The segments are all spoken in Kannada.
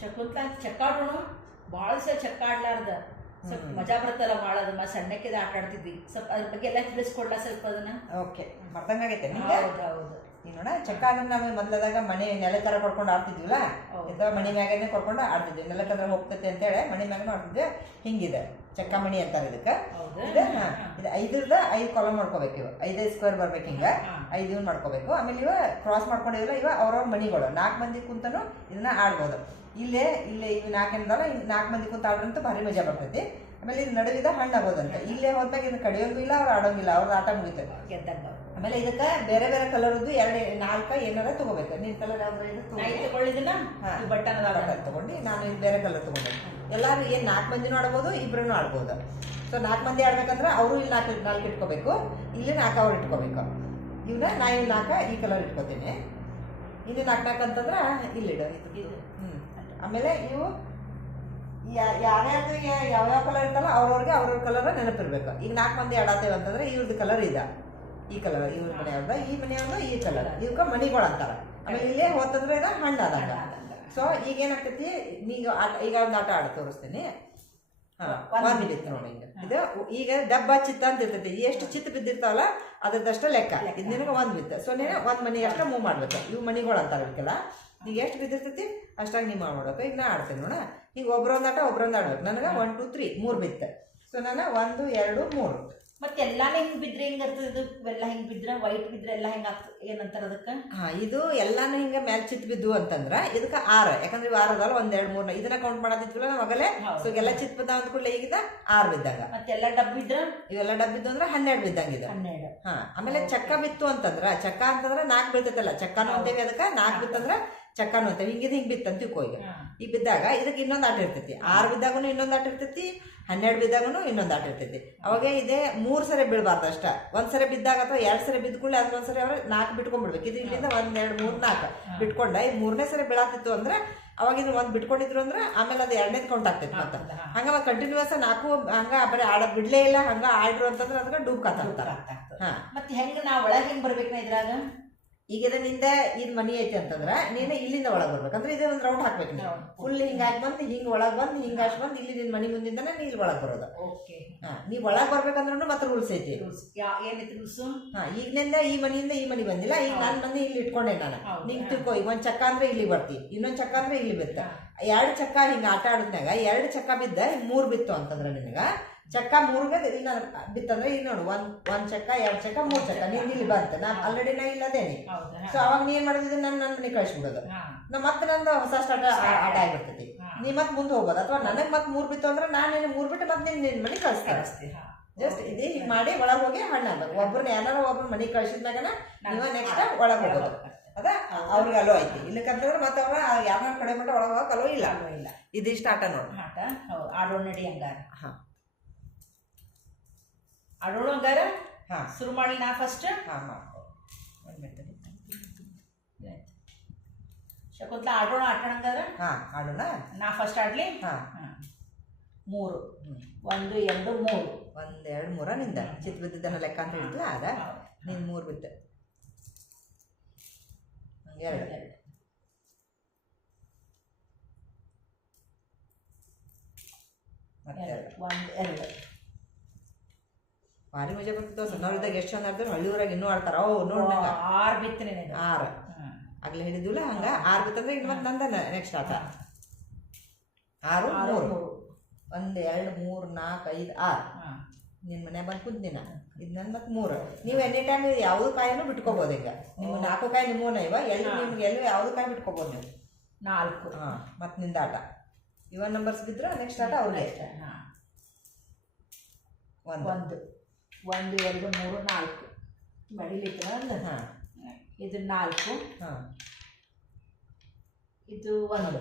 ಶಕುಂತಲಾ ಚಕ್ಕಾಡೋಣ ಭಾಳ ಸಲ ಚಕ್ಕಾಡ್ಲಾರ್ದ ಸ್ವಲ್ಪ ಮಜಾ ಬರ್ತಲ್ಲ ಭಾಳ ಅದು ಸಣ್ಣಕ್ಕಿದ ಆಟ ಆಡ್ತಿದ್ವಿ ಸ್ವಲ್ಪ ಅದ್ರ ಬಗ್ಗೆ ಎಲ್ಲ ತಿಳಿಸ್ಕೊಡ್ಲಾ ಸ್ವಲ್ಪ ಅದನ್ನ ಓಕೆ ಮರ್ತಂಗಾಗೈತೆ ನಿಮ್ಗೆ ಹೌದು ಈಗ ನೋಡ ಚಕ್ಕ ಅಂದ್ರೆ ನಾವು ಮೊದಲಾದಾಗ ಮನೆ ನೆಲ ತರ ಕೊಡ್ಕೊಂಡು ಆಡ್ತಿದ್ವಿಲ್ಲ ಅಥವಾ ಮಣಿ ಮ್ಯಾಗನೆ ಕೊಡ್ಕೊಂಡು ಆಡ್ತಿದ್ವಿ ನೆಲಕ್ಕಂದ್ರೆ ಹೋಗ್ತೈತೆ ಅಂತೇಳಿ ಮಣಿ ಮ್ಯಾಗನೂ ಆಡ್ತಿದ್ವಿ ಹಿಂಗಿದೆ ಚಕ್ಕ ಮಣಿ ಅಂತಾರೆ ಇದಕ್ಕೆ ಇದು 5 ಕಾಲಮ್ ಮಾಡ್ಕೋಬೇಕು ಇವು 5 ಸ್ಕ್ವೇರ್ ಬರ್ಬೇಕು ಹಿಂಗ 5 ಇವ್ ಮಾಡ್ಕೋಬೇಕು ಆಮೇಲೆ ಇವ ಕ್ರಾಸ್ ಮಾಡ್ಕೊಂಡಿವಲ್ಲ ಇವ ಅವ್ರವ್ರ ಮಣಿಗಳು 4 ಮಂದಿ ಕುಂತನು ಇದನ್ನ ಆಡ್ಬೋದು ಇಲ್ಲೇ ಇವು 4 ಏನದಲ್ಲ 4 ಮಂದಿ ಕುಂತ ಆಡ್ರಂತೂ ಭಾರಿ ಮಜಾ ಬರ್ತೈತಿ ಆಮೇಲೆ ಇದು ನಡುವಿದ ಹಣ್ಣು ಆಗೋದಂತ ಇಲ್ಲೇ ಹೋದಾಗ ಇದನ್ನ ಕಡಿಯೋಂಗೂ ಇಲ್ಲ ಅವ್ರು ಆಡೋಂಗಿಲ್ಲ ಅವ್ರದ್ದು ಆಟ ಮುಗಿತದೆ ಗೆದ್ದಂಗ ಆಮೇಲೆ ಇದಕ್ಕೆ ಬೇರೆ ಬೇರೆ ಕಲರ್ದು 4 ಏನಾರ ತಗೋಬೇಕು ನೀನ್ ಕಲರ್ ಯಾವ್ದು ತಗೊಳ್ಳಿದಿನ ಬಟನ್ ತಗೊಂಡು ನಾನು ಇದು ಬೇರೆ ಕಲರ್ ತಗೊಂಡೆ ಎಲ್ಲಾರು 4 ಮಂದಿನೂ ಆಡ್ಬೋದು ಇಬ್ರು ಆಡ್ಬೋದು ಸೊ 4 ಮಂದಿ ಆಡ್ಬೇಕಂದ್ರೆ ಅವರು ಇಲ್ಲಿ 4 ಇಟ್ಕೋಬೇಕು ಇಲ್ಲಿ 4 ಅವ್ರು ಇಟ್ಕೋಬೇಕು ಇವನ್ನ ನಾ ಇವ್ 4 ಈ ಕಲರ್ ಇಟ್ಕೋತೀನಿ ಇನ್ನು 4 ಅಂತಂದ್ರೆ ಇಲ್ಲಿಡು ಆಮೇಲೆ ಇವು ಯಾರ್ಯಾರ್ದು ಯಾವ್ಯಾವ ಕಲರ್ ಇರ್ತಲ್ಲ ಅವ್ರವ್ರಿಗೆ ಅವ್ರವ್ರ ಕಲರ್ ನೆನಪಿರ್ಬೇಕು ಈಗ 4 ಮಂದಿ ಆಡತ್ತೇವೆ ಅಂತಂದ್ರೆ ಇವ್ರದ್ದು ಕಲರ್ ಇದೆ ಈ ಕಲರ್ ಇವ್ರ ಮನೆಯವ್ರದ ಈ ಮನೆಯವ್ರದ ಈ ಕಲರ್ ಇವಕ್ಕ ಮಣಿಗಳು ಅಂತಾರ ಆಮೇಲೆ ಇಲ್ಲೇ ಹೋತಂದ್ರೆ ಇದ ಹಣ್ಣು ಆದಾಗ ಸೊ ಈಗ ಏನಾಗ್ತೈತಿ ಈಗ ಒಂದು ಆಟ ಆಡ ತೋರಿಸ್ತೀನಿ ಒಂದ್ ಬಿತ್ತು ನೋಡಿ ಹಿಂಗ ಇದು ಈಗ ಡಬ್ಬ ಚಿತ್ತ ಅಂತ ಇರ್ತೈತಿ ಎಷ್ಟು ಚಿತ್ತ ಬಿದ್ದಿರ್ತಾವಲ್ಲ ಅದ್ರದಷ್ಟ ಲೆಕ್ಕ ಇದು ನಿನಗೆ ಒಂದ್ ಬಿತ್ತು ಸೊ ನೀನು ಒಂದ್ ಮನಿ ಅಷ್ಟ ಮೂವ್ ಮಾಡ್ಬೇಕು ಇವು ಮಣಿಗಳು ಅಂತಾರ ಇವಕ್ಕೆಲ್ಲ ಈಗ ಎಷ್ಟು ಬಿದ್ದಿರ್ತೈತಿ ಅಷ್ಟಾಗಿ ನೀವು ಮಾಡ್ಬೇಕು ಈಗ ನಾ ಆಡ್ತೀನಿ ನೋಡ ಈಗ ಒಬ್ರೊಂದ್ ಆಟ ಒಬ್ರೊಂದ್ ಆಡ್ಬೇಕು ನನಗೆ 1 2 3 3 ಬಿತ್ತು ಸೊ ನಾನು 1 2 3 ಮತ್ತೆ ಎಲ್ಲಾನು ಹಿಂಗ್ ಬಿದ್ರೆ ಹಿಂಗ ಇರ್ತದ ಎಲ್ಲ ಹಿಂಗ್ ಬಿದ್ರ ವೈಟ್ ಬಿದ್ರೆ ಎಲ್ಲ ಹಿಂಗ ಆಗ್ತದೆ ಏನಂತಾರ ಅದಕ್ಕ ಇದು ಎಲ್ಲಾನು ಹಿಂಗ ಮೇಲ್ ಚಿತ್ ಬಿದ್ದು ಅಂತಂದ್ರ ಇದಕ್ಕ 6 ಯಾಕಂದ್ರೆ 6 ಅದಲ್ಲ 1 2 3 ಇದನ್ನ ಕೌಂಟ್ ಮಾಡದಿದ್ವಲ್ಲ ನಾವ್ ಆಗಲೇ ಸೊ ಎಲ್ಲ ಚಿತ್ ಬಿದ್ದ ಅಂದ ಕೂಡಲೇ ಈಗ 6 ಬಿದ್ದಂಗ ಮತ್ತೆಲ್ಲ ಡಬ್ ಬಿದ್ರ ಇವೆಲ್ಲ ಡಬ್ ಬಿದ್ದು ಅಂದ್ರೆ 12 ಬಿದ್ದಂಗ ಇದೆ 12 ಆಮೇಲೆ ಚಕ್ಕ ಬಿತ್ತು ಅಂತಂದ್ರ ಚಕ್ಕ ಅಂತಂದ್ರ 4 ಬೀಳ್ತೈತಲ್ಲ ಚಕ್ಕನು ಅಂತೇವಿ ಅದಕ್ಕ 4 ಬಿತ್ತಂದ್ರ ಚಕ್ಕನು ಅಂತೇವಿ ಹಿಂಗ್ ಬಿತ್ತಂತ ತಿಳ್ಕೊ ಈಗ ಬಿದ್ದಾಗ ಇದಕ್ಕೆ ಇನ್ನೊಂದು ಆಟ ಇರ್ತೈತಿ 6 ಬಿದ್ದಾಗೂ ಇನ್ನೊಂದು ಆಟ ಇರ್ತೈತಿ 12 ಬಿದ್ದಾಗೂ ಇನ್ನೊಂದು ಆಟ ಇರ್ತೈತಿ ಅವಾಗ ಇದೇ 3 ಸರಿ ಬೀಳ್ಬಾರ್ದು ಅಷ್ಟ 1 ಸರಿ ಬಿದ್ದಾಗ ಅಥವಾ 2 ಸರಿ ಬಿದ್ದ ಕೂಡಲೇ ಅದ್ರ 1 ಸರಿ ಅವ್ರ 4 ಬಿಟ್ಕೊಂಡ್ಬಿಡ್ಬೇಕು ಇದು ಇಲ್ಲಿಂದ 1 2 3 4 ಬಿಟ್ಕೊಂಡ ಈ 3ನೇ ಸರಿ ಬೀಳಾತಿತ್ತು ಅಂದ್ರೆ ಅವಾಗ ಇದು 1 ಬಿಟ್ಕೊಂಡಿದ್ರು ಅಂದ್ರೆ ಆಮೇಲೆ ಅದು 2ನೇದು ಕೌಂಟ್ ಆಗ್ತೈತಿ ಮತ್ತೆ ಹಂಗ ಕಂಟಿನ್ಯೂಸ್ 4 ಹಂಗ ಬರೀ ಆಡ ಬಿಡ್ಲೇ ಇಲ್ಲ ಹಂಗ ಆಡ್ರು ಅಂತಂದ್ರೆ ಅದಕ್ಕೆ ಡೂಬ್ ಕಾತಾಡ್ತಾರ ಮತ್ತೆ ಹೆಂಗ ನಾ ಒಳಗೆ ಹೆಂಗ್ ಬರ್ಬೇಕ ಇದ್ರಾಗ ಈಗ ಇದರಿಂದ ಇದ್ ಮನಿ ಐತಿ ಅಂತಂದ್ರ ನೀನು ಇಲ್ಲಿಂದ ಒಳಗ್ ಬರ್ಬೇಕಂದ್ರೆ ಇದೇ ಒಂದ್ ರೌಂಡ್ ಹಾಕ್ಬೇಕು ನೀವು ಫುಲ್ ಹಿಂಗಾಗಿ ಬಂದು ಹಿಂಗ್ ಒಳಗ್ ಬಂದು ಹಿಂಗಾಶ್ ಬಂದು ಇಲ್ಲಿ ನಿನ್ ಮನಿ ಮುಂದಿಂದನೇ ನೀ ಇಲ್ಲಿ ಒಳಗ್ ಬರೋದು ನೀವ್ ಒಳಗ್ ಬರ್ಬೇಕಂದ್ರೂ ಮತ್ತೆ ರೂಲ್ಸ್ ಐತಿ ಏನೈತಿ ರೂಲ್ಸ್ ಈಗಿನಿಂದ ಈ ಮನಿಯಿಂದ ಈ ಮನಿ ಬಂದಿಲ್ಲ ಈಗ ನನ್ ಮನಿ ಇಲ್ಲಿ ಇಟ್ಕೊಂಡೆ ನಾನು ನಿಂಗ್ ತಿಳ್ಕೊ ಈಗ ಒಂದ್ ಚಕ್ಕ ಅಂದ್ರೆ ಇಲ್ಲಿ ಬರ್ತಿ ಇನ್ನೊಂದ್ ಚಕ್ಕ ಅಂದ್ರೆ ಇಲ್ಲಿ ಬಿತ್ತ 2 ಚಕ್ಕ ಹಿಂಗ ಆಟ ಆಡಿದ್ನಾಗ 2 ಚಕ್ಕ ಬಿದ್ದ 3 ಬಿತ್ತು ಅಂತಂದ್ರ ನಿನಗ ಚಕ್ಕ 3ಗೆ ಇಲ್ಲಿ ಬಿತ್ತಂದ್ರೆ ಈಗ ನೋಡು ಒಂದ್ ಚಕ್ಕ 2 ಚಕ್ಕ 3 ಚಕ್ಕ ನೀನ್ ಇಲ್ಲಿ ಬಂತ ನಾ ಆಲ್ರೆಡಿ ನಾ ಇಲ್ಲದೇನಿ ಸೊ ಅವಾಗ ನೀ ಏನ್ ಮಾಡಿದ್ರೆ ನನ್ನ ಮನೆ ಕಳಿಸ್ಬಿಡೋದು ಮತ್ತೆ ನಂದು ಹೊಸ ಸ್ಟಾರ್ಟ್ ಆಟ ಆಗಿರ್ತೈತಿ ನೀ ಮತ್ ಮುಂದೆ ಹೋಗೋದು ಅಥವಾ ನನಗ್ ಮತ್ 3 ಬಿತ್ತು ಅಂದ್ರೆ ನಾನು 3 ಬಿಟ್ಟು ಮತ್ತೆ ನಿನ್ ಮನೆ ಕಳಿಸ್ತೀನಿ ಜಸ್ಟ್ ಇದೇ ಹಿಂಗ್ ಮಾಡಿ ಒಳಗ್ ಹೋಗಿ ಹಣ್ಣು ಆಗ್ಬೇಕು ಒಬ್ರನ್ನ ಯಾರು ಒಬ್ರು ಮನೆ ಕಳಿಸಿದ್ಮ್ಯಾಗನ ನೀವ ನೆಕ್ಸ್ಟ್ ಒಳಗ್ ಹೋಗೋದು ಅದ ಅವ್ರಿಗೆ ಅಲೋ ಐತಿ ಇಲ್ಲಕ್ಕಂತಂದ್ರೆ ಮತ್ತೆ ಅವ್ರ ಯಾರ ಕಡೆ ಮಟ್ಟ ಒಳಗೆ ಹೋಗಕ್ ಅಲೋ ಇಲ್ಲ ಇದಿಷ್ಟ ಆಟ ನೋಡಿ ಆಟ ಆಡೋಣ ನಡಿ ಹಂಗಾರ ಆಡೋಣ ಹಂಗಾರ ಶುರು ಮಾಡಿ ನಾ ಫಸ್ಟ್ ಮಾಡ್ಕೊ ಶಕುಂತಲಾ ಆಡೋಣ ಹಂಗಾರ ಆಡೋಣ ನಾ ಫಸ್ಟ್ ಆಡ್ಲಿ 3 1 2 3 1 2 3 ನಿಂದ ಚಿತ್ ಬಿದ್ದನ್ನ ಲೆಕ್ಕ ಅಂತ ಹೇಳ್ತಿಲ್ಲ ಅದ ನೀನ್ 3 ಬಿದ್ದ 2 1 2 ಭಾರಿ ಮಜಾ ಬರ್ತಿತ್ತು ಸಣ್ಣವ್ರದಾಗ ಎಷ್ಟು ಚಂದ ಆಡ್ತಾರೆ ಹಳ್ಳಿಯೂರಾಗ ಇನ್ನೂ ಆಡ್ತಾರ ನೋಡ್ 6 ಬಿತ್ತನೆ 6 ಆಗ್ಲೇ ಹೇಳಿದ್ವಿಲ್ಲ ಹಂಗ 6 ಬಿತ್ತಂದ್ರೆ ಇನ್ನು ಮತ್ತೆ ನಂದ ನೆಕ್ಸ್ಟ್ ಆಟ 6 3 1 2 3 4 5 6 ನಿನ್ ಮನೆ ಬಂದು ಕುಂತಿನ ಇದು ನನ್ ಮತ್ತೆ 3 ನೀವು ಎನಿ ಟೈಮ್ ಯಾವ್ದು ಕಾಯಿನೂ ಬಿಟ್ಕೋಬಹುದು ಈಗ ನಿಮ್ಮ 4 ಕಾಯಿ ನಿಮ್ಮನ ಇವ ನಿಮ್ಗೆ ಎಲ್ಲೂ ಯಾವ್ದು ಕಾಯಿ ಬಿಟ್ಕೋಬಹುದು ನೀವು 4 ಮತ್ತೆ ನಿಂದ ಆಟ ಇವನ್ ನಂಬರ್ಸ್ ಬಿದ್ರೆ ನೆಕ್ಸ್ಟ್ ಆಟ ಅವ್ರಿಗೆ 1 1 2 3 4 ಮಡಿಲಿಟ್ಟು ಇದು 4 ಇದು 1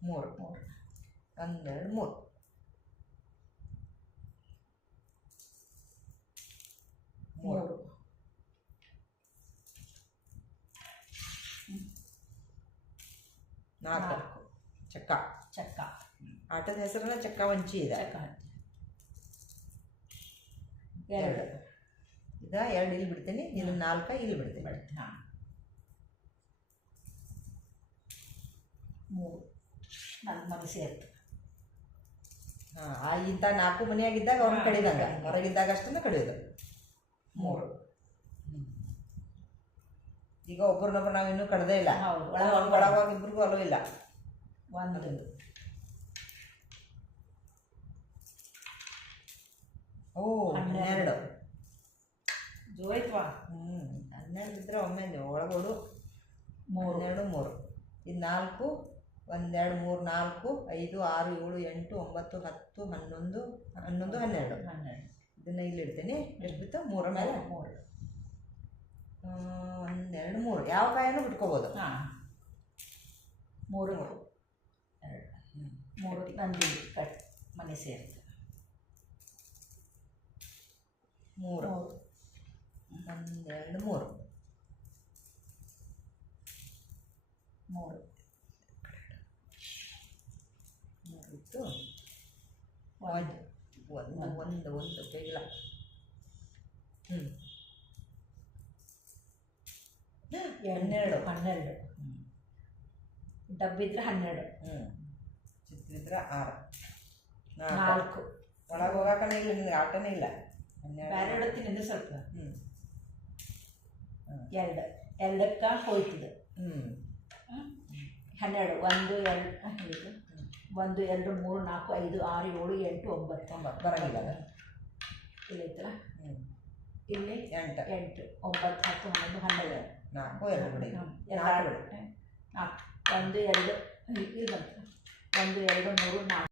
3 1 2 3 4 ಚಕ್ಕ ಚಕ್ಕ ಆಟದ ಹೆಸರನ್ನ ಚಕ್ಕ ವಂಚಿ ಇದೆ 2 ಇದ 2 ಇಲ್ಲಿ ಬಿಡ್ತೀನಿ ಇದನ್ನ 4 ಇಲ್ಲಿ ಬಿಡ್ತೀನಿ 3 ನನ್ನ ಮನೆ ಸೇರ್ತು. ಇಂಥ 4 ಮನೆಯಾಗಿದ್ದಾಗ ಅವ್ರನ್ನ ಕಡಿದಂಗ, ಹೊರಗಿದ್ದಾಗ ಅಷ್ಟನ್ನ ಕಡಿಯೋದು 3. ಈಗ ಒಬ್ಬರನ್ನೊಬ್ಬರು ನಾವು ಇನ್ನೂ ಕಡ್ದೇ ಇಲ್ಲ. ಒಳಗ ಇಬ್ರಿಗೂ ಅಲ್ಲೂ ಇಲ್ಲ. 1 ಓ 12 ಜೋಯ್ತವಾ. 12 ಇದ್ರೆ ಒಮ್ಮೆ ಒಳಗೋಡು 12 3. ಇದು 4 1 2 3 4 5 6 7 8 9 10 11 12. ಇದನ್ನ ಇಲ್ಲಿ ಇಡ್ತೀನಿ. ಎಷ್ಟು ಬಿತ್ತು? 3 ಮೇಲೆ 1 2 3. ಯಾವ ಕಾಯನ್ನು ಬಿಟ್ಕೋಬೋದು. 3 ನಂದು ಕಟ್ ಮನೆ ಸೇರ್ತು. 3 1 2 3 ಇತ್ತು. 1 ಬೇಗಿಲ್ಲ. 12 ಡಬ್ಬಿದ್ರೆ 12 ಚಿತ್ರ 6 4 ಒಳಗೆ ಹೋಗಾಕನೇ ಇಲ್ಲ. ನಿಮ್ಗೆ ಆಟನೇ ಇಲ್ಲ. ಬೇರೆ ಇಡತ್ತೀನಿ ಅಂದ್ರೆ ಸ್ವಲ್ಪ 2 2ಕ್ಕ ಹೋಯ್ತದೆ. 12 1 2 1 2 3 4 5 6 7 8 9 ಬರಂಗಿಲ್ಲ ಅದು. ಇಲ್ಲಿ ಐತಲ್ಲ, ಇಲ್ಲಿ 8 9 10 11 12 4 2 ಬಿಡಿ. 4 1 2 ಇಲ್ಲಿ ಬಂತು. 1 2 3 4